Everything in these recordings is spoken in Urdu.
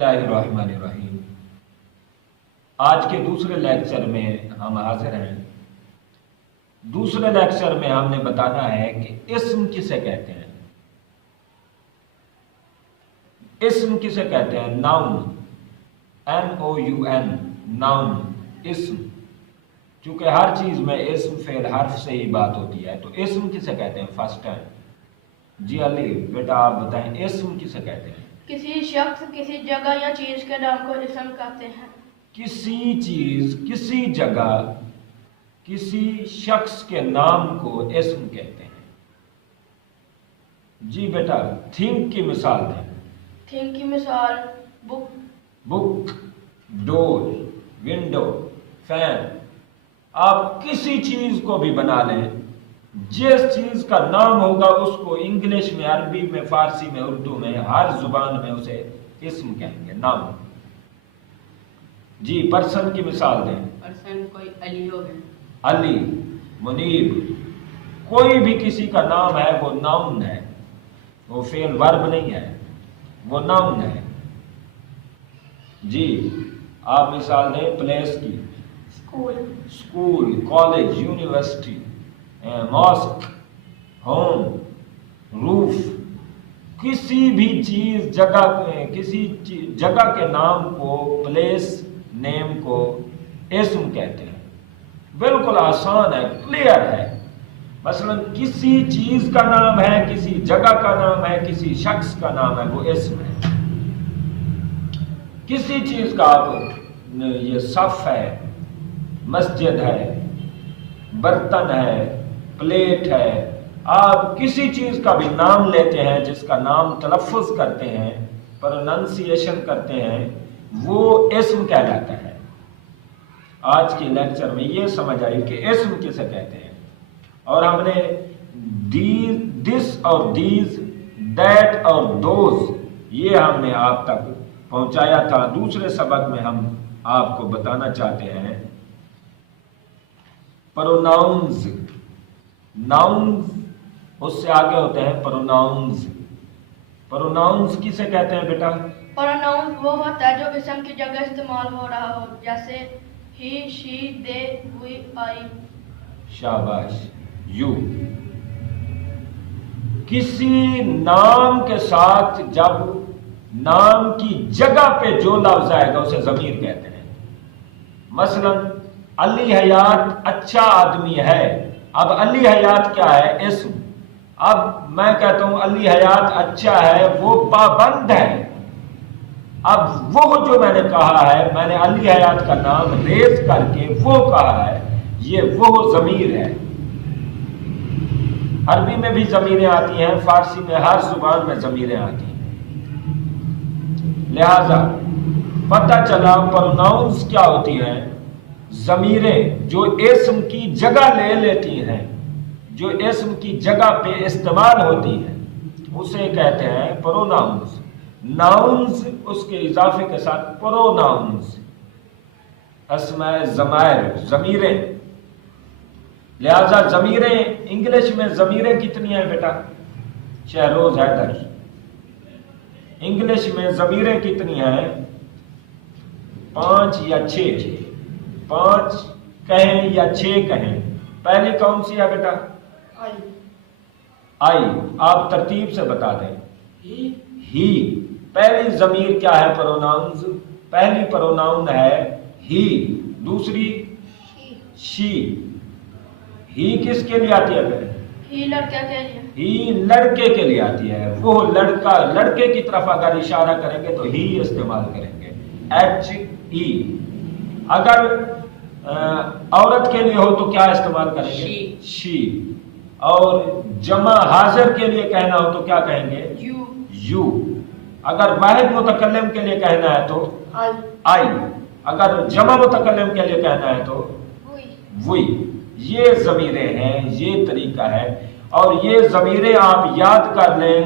اللہ الرحمن الرحیم۔ آج کے دوسرے لیکچر میں ہم حاضر ہیں۔ دوسرے لیکچر میں ہم نے بتانا ہے کہ اسم کسے کہتے ہیں۔ اسم کسے کہتے ہیں؟ ناؤن، NOUN، ناؤن، اسم۔ چونکہ ہر چیز میں اسم فعل حرف سے ہی بات ہوتی ہے، تو اسم کسے کہتے ہیں؟ فرسٹ ٹائم جی علی بیٹا آپ بتائیں، اسم کسے کہتے ہیں؟ کسی شخص، کسی جگہ یا چیز کے نام کو اسم کہتے ہیں۔ کسی چیز، کسی جگہ، کسی شخص کے نام کو اسم کہتے ہیں۔ جی بیٹا تھنک کی مثال دیں۔ تھنک کی مثال بک، ڈور، ونڈو، فین۔ آپ کسی چیز کو بھی بنا لیں، جس چیز کا نام ہوگا اس کو انگلش میں، عربی میں، فارسی میں، اردو میں، ہر زبان میں اسے اسم کہیں گے، نام۔ جی پرسن کی مثال دیں۔ پرسن کوئی علی ہو گئے، علی، منیب۔ کوئی بھی کسی کا نام ہے وہ ناؤن ہے، وہ فعل ورب نہیں ہے، وہ ناؤن ہے۔ جی آپ مثال دیں پلیس کی۔ School, college, university, mask, home, roof. کسی بھی چیز، جگہ، کسی جگہ کے نام کو، پلیس نیم کو اسم کہتے ہیں۔ بالکل آسان ہے، کلیئر ہے۔ مثلا کسی چیز کا نام ہے، کسی جگہ کا نام ہے، کسی شخص کا نام ہے، وہ اسم ہے۔ کسی چیز کا آپ یہ صف ہے، مسجد ہے، برتن ہے، پلیٹ ہے، آپ کسی چیز کا بھی نام لیتے ہیں، جس کا نام تلفظ کرتے ہیں، پروننسیشن کرتے ہیں، وہ اسم کہلاتا ہے۔ آج کے لیکچر میں یہ سمجھ آئی کہ اسم کسے کہتے ہیں، اور ہم نے دس اور دیز، دیٹ اور دوز، یہ ہم نے آپ تک پہنچایا تھا۔ دوسرے سبق میں ہم آپ کو بتانا چاہتے ہیں پروناؤنز۔ ناؤنز اس سے آگے ہوتے ہیں پروناؤنز۔ پروناؤنز کسے کہتے ہیں بیٹا؟ پروناؤن وہ ہوتا ہے جو اسم کی جگہ استعمال ہو رہا ہو، جیسے ہی، شی، دے، وی، آئی۔ شاباش، یو۔ کسی نام کے ساتھ جب نام کی جگہ پہ جو لفظ آئے گا اسے ضمیر کہتے ہیں۔ مثلا علی حیات اچھا آدمی ہے۔ اب علی حیات کیا ہے؟ اسم۔ اب میں کہتا ہوں علی حیات اچھا ہے، وہ پابند ہے۔ اب وہ جو میں نے کہا ہے، میں نے علی حیات کا نام ریز کر کے وہ کہا ہے، یہ وہ ضمیر ہے۔ عربی میں بھی ضمیریں آتی ہیں، فارسی میں، ہر زبان میں ضمیریں آتی ہیں۔ لہذا پتہ چلا پروناؤنز کیا ہوتی ہیں؟ ضمیریں جو اسم کی جگہ لے لیتی ہیں، جو اسم کی جگہ پہ استعمال ہوتی ہیں، اسے کہتے ہیں پروناؤنز۔ ناؤنز اس کے اضافے کے ساتھ پروناؤنز، اسماء ضمائر، ضمیریں۔ لہذا ضمیریں، انگلش میں ضمیریں کتنی ہیں بیٹا؟ شہروز حیدر، انگلش میں ضمیریں کتنی ہیں؟ 5 یا 6۔ 5 کہیں یا 6 کہیں۔ پہلی کون سی ہے بیٹا؟ آئی۔ آپ ترتیب سے بتا دیں۔ ہی۔ پہلی ضمیر کیا ہے پروناؤنز؟ پہلی پروناؤن ہے ہی، دوسری شی۔ ہی کس کے لیے آتی ہے پہلے؟ ہی لڑکے کے لیے۔ ہی لڑکے کے لیے آتی ہے۔ وہ لڑکا، لڑکے کی طرف اگر اشارہ کریں گے تو ہی استعمال کریں گے، HE۔ اگر عورت کے لیے ہو تو کیا استعمال کریں گے؟ شی۔ اور جمع حاضر کے لیے کہنا ہو تو کیا کہیں گے؟ یو۔ اگر واحد متکلم کے لیے کہنا ہے تو آئی۔ اگر جمع متکلم کے لیے کہنا ہے تو وی۔ یہ ضمیریں ہیں، یہ طریقہ ہے۔ اور یہ ضمیریں آپ یاد کر لیں،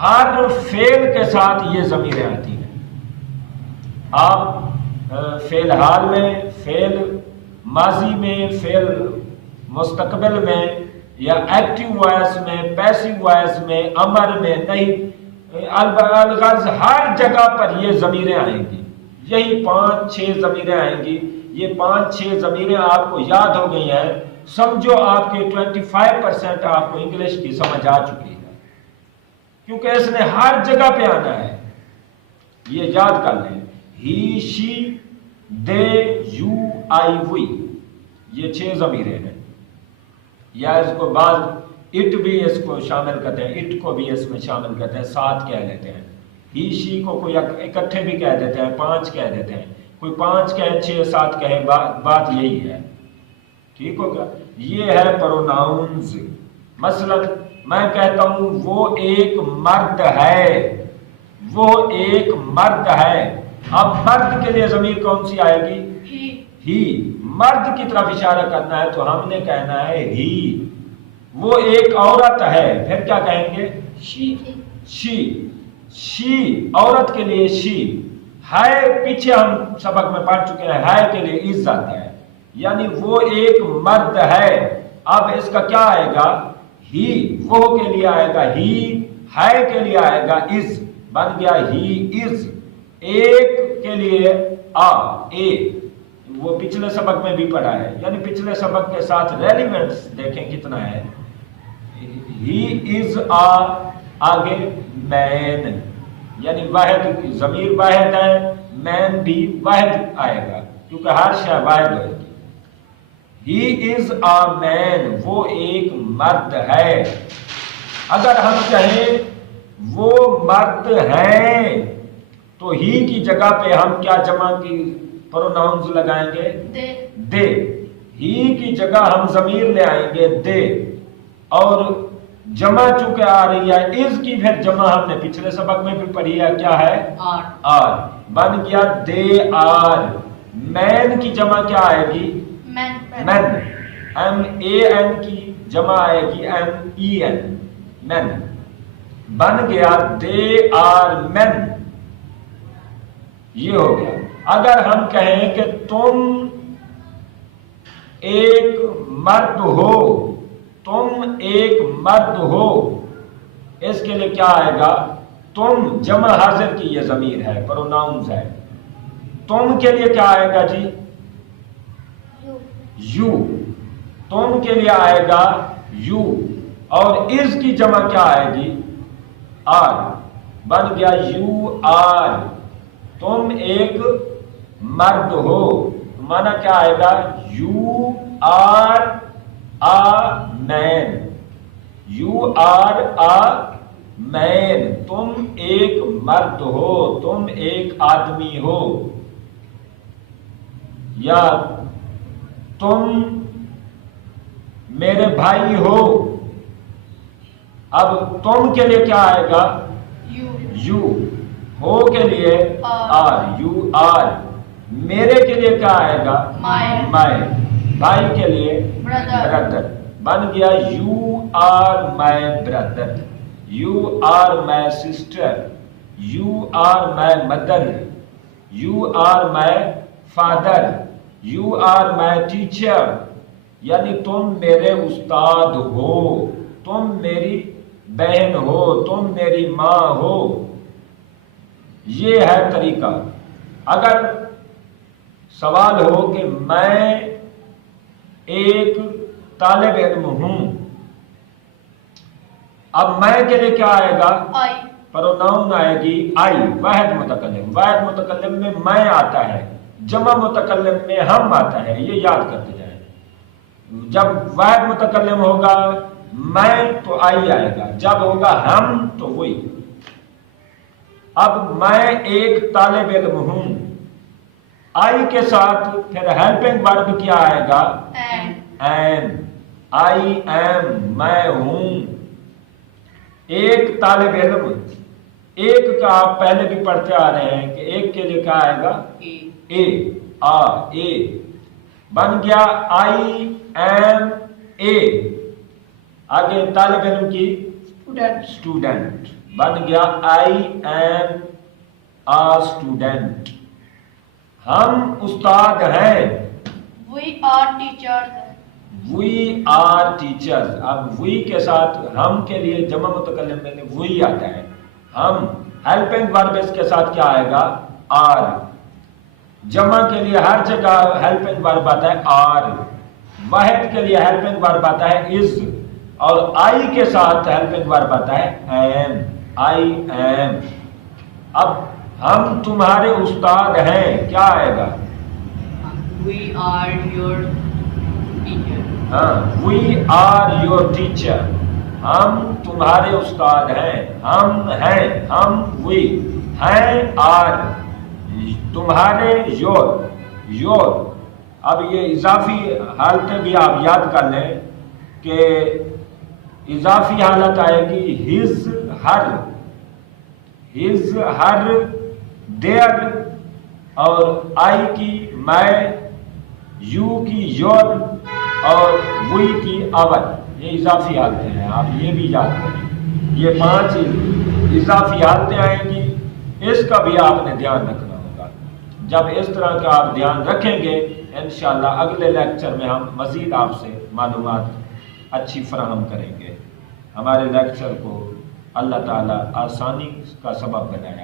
ہر فعل کے ساتھ یہ ضمیریں آتی ہیں۔ آپ فعل حال میں، فعل ماضی میں، فعل مستقبل میں، یا ایکٹیو وائس میں، پیسیو وائس میں، امر میں، نہیں الغرض ہر جگہ پر یہ ضمیریں آئیں گی، یہی 5-6 ضمیریں آئیں گی. یہ 5-6 ضمیریں آپ کو یاد ہو گئی ہیں، سمجھو آپ کے 25% آپ کو انگلش کی سمجھ آ چکی ہے، کیونکہ اس نے ہر جگہ پہ آنا ہے. یہ یاد کر لیں، ہی، شی، دے، یو، آئی، وی، یہ 6 ضمیریں ہیں. یا اس کو بعض اٹ بھی اس کو شامل کرتے ہیں، اٹ کو بھی اس میں شامل کرتے ہیں، 7 کہہ لیتے ہیں. ہی، شی کو کوئی اکٹھے بھی کہہ دیتے ہیں، 5 کہہ دیتے ہیں، کوئی 5 کہے 6-7 کہے، بات یہی ہے. ٹھیک ہو گیا؟ یہ ہے پروناؤنز. مثلا میں کہتا ہوں وہ ایک مرد ہے، وہ ایک مرد ہے. اب مرد کے لیے ضمیر کون سی آئے گی؟ ہی. مرد کی طرف اشارہ کرنا ہے تو ہم نے کہنا ہے ہی. وہ ایک عورت ہے، پھر کیا کہیں گے؟ شی. شی. شی عورت کے لیے شی ہے. پیچھے ہم سبق میں پڑھ چکے ہیں، ہے کے لیے از آتا ہے، یعنی وہ ایک مرد ہے. اب اس کا کیا آئے گا؟ ہی. وہ کے لیے آئے گا ہی، ہے کے لیے آئے گا از. بن گیا ہی از. ایک کے لیے آ، اے. وہ پچھلے سبق میں بھی پڑھا ہے، یعنی پچھلے سبق کے ساتھ ریلیونٹس دیکھیں کتنا ہے. ہی از آ، آگے مین، یعنی واحد. ضمیر واحد ہے، مین بھی واحد آئے گا کیونکہ ہر شے واحد ہوئے گی. ہی از آ مین، وہ ایک مرد ہے. اگر ہم کہیں وہ مرد ہیں تو ہی کی جگہ پہ ہم کیا جمع کی پروناؤنز لگائیں گے؟ دے. ہی کی جگہ ہم ضمیر لے آئیں گے دے، اور جمع چونکہ آ رہی ہے از کی، پھر جمع ہم نے پچھلے سبق میں بھی پڑھی ہے، کیا ہے؟ آر. بن گیا دے آر. مین کی جمع کیا آئے گی؟ مین. ایم اے این کی جمع آئے گی ایم ای این، مین. بن گیا دے آر مین. یہ ہو گیا. اگر ہم کہیں کہ تم ایک مرد ہو، تم ایک مرد ہو، اس کے لیے کیا آئے گا؟ تم جمع حاضر کی یہ ضمیر ہے، پروناؤنز ہے. تم کے لیے کیا آئے گا جی؟ یو. تم کے لیے آئے گا یو، اور اس کی جمع کیا آئے گی؟ آر. بن گیا یو آر. تم ایک مرد ہو، مانا کیا آئے گا؟ You are a man. You are a man. تم ایک مرد ہو، تم ایک آدمی ہو. یا تم میرے بھائی ہو. اب تم کے لیے کیا آئے گا؟ یو. ہو کے لیے آر، یو آر. میرے کے لیے کیا آئے گا؟ مائی. بھائی کے لیے برادر. بن گیا you are my brother. You are my sister. You are my mother. You are my father. You are my teacher. یعنی تم میرے استاد ہو، تم میری بہن ہو، تم میری ماں ہو. یہ ہے طریقہ. اگر سوال ہو کہ میں ایک طالب علم ہوں، اب میں کے لیے کیا آئے گا؟ پروناؤن آئے گی آئی. واحد متکلم. واحد متکلم میں میں آتا ہے، جمع متکلم میں ہم آتا ہے. یہ یاد کرتے جائیں. جب واحد متکلم ہوگا میں تو آئی آئے گا، جب ہوگا ہم تو وہی. اب میں ایک طالب علم ہوں، آئی کے ساتھ پھر ہیلپنگ ورب کیا آئے گا؟ ایم. آئی ایم، میں ہوں. ایک طالب علم. ایک کا آپ پہلے بھی پڑھتے آ رہے ہیں کہ ایک کے لیے کیا آئے گا؟ اے. آ اے. بن گیا آئی ایم اے. آگے طالب علم کی اسٹوڈنٹ. بن گیا آئی ایم آ اسٹوڈنٹ. ہم استاد ہیں. We are teachers. We are teachers. اب وی کے ساتھ ہم کے لیے جمع متکلم میں وہی آتا ہے. ہم ہیلپنگ ورب اس کے ساتھ کیا آئے گا؟ آر. جمع کے لیے ہر جگہ ہیلپنگ ورب آتا ہے آر. واحد کے لیے ہیلپنگ ورب آتا ہے از. اور آئی کے ساتھ ہیلپنگ ورب آتا ہے ایم. I am. اب ہم تمہارے استاد ہیں کیا آئے گا؟ We are your teacher. ہاں وی آر یور ٹیچر. ہم تمہارے استاد ہیں. ہم ہیں ہم وی ہیں آر. تمہارے یور یور. اب یہ اضافی حالتیں بھی آپ یاد کر لیں کہ اضافی حالت آئے گی his her. His her there. اور آئی کی میں. یو کی یور. اور وی کی آور. یہ اضافی حالتیں ہیں آپ یہ بھی یاد کریں. یہ 5 اضافی حالتیں آئیں گی. اس کا بھی آپ نے دھیان رکھنا ہوگا. جب اس طرح کا آپ دھیان رکھیں گے انشاءاللہ اگلے لیکچر میں ہم مزید آپ سے معلومات اچھی فراہم کریں گے. ہمارے لیکچر کو اللہ تعالیٰ آسانی کا سبب بنائے.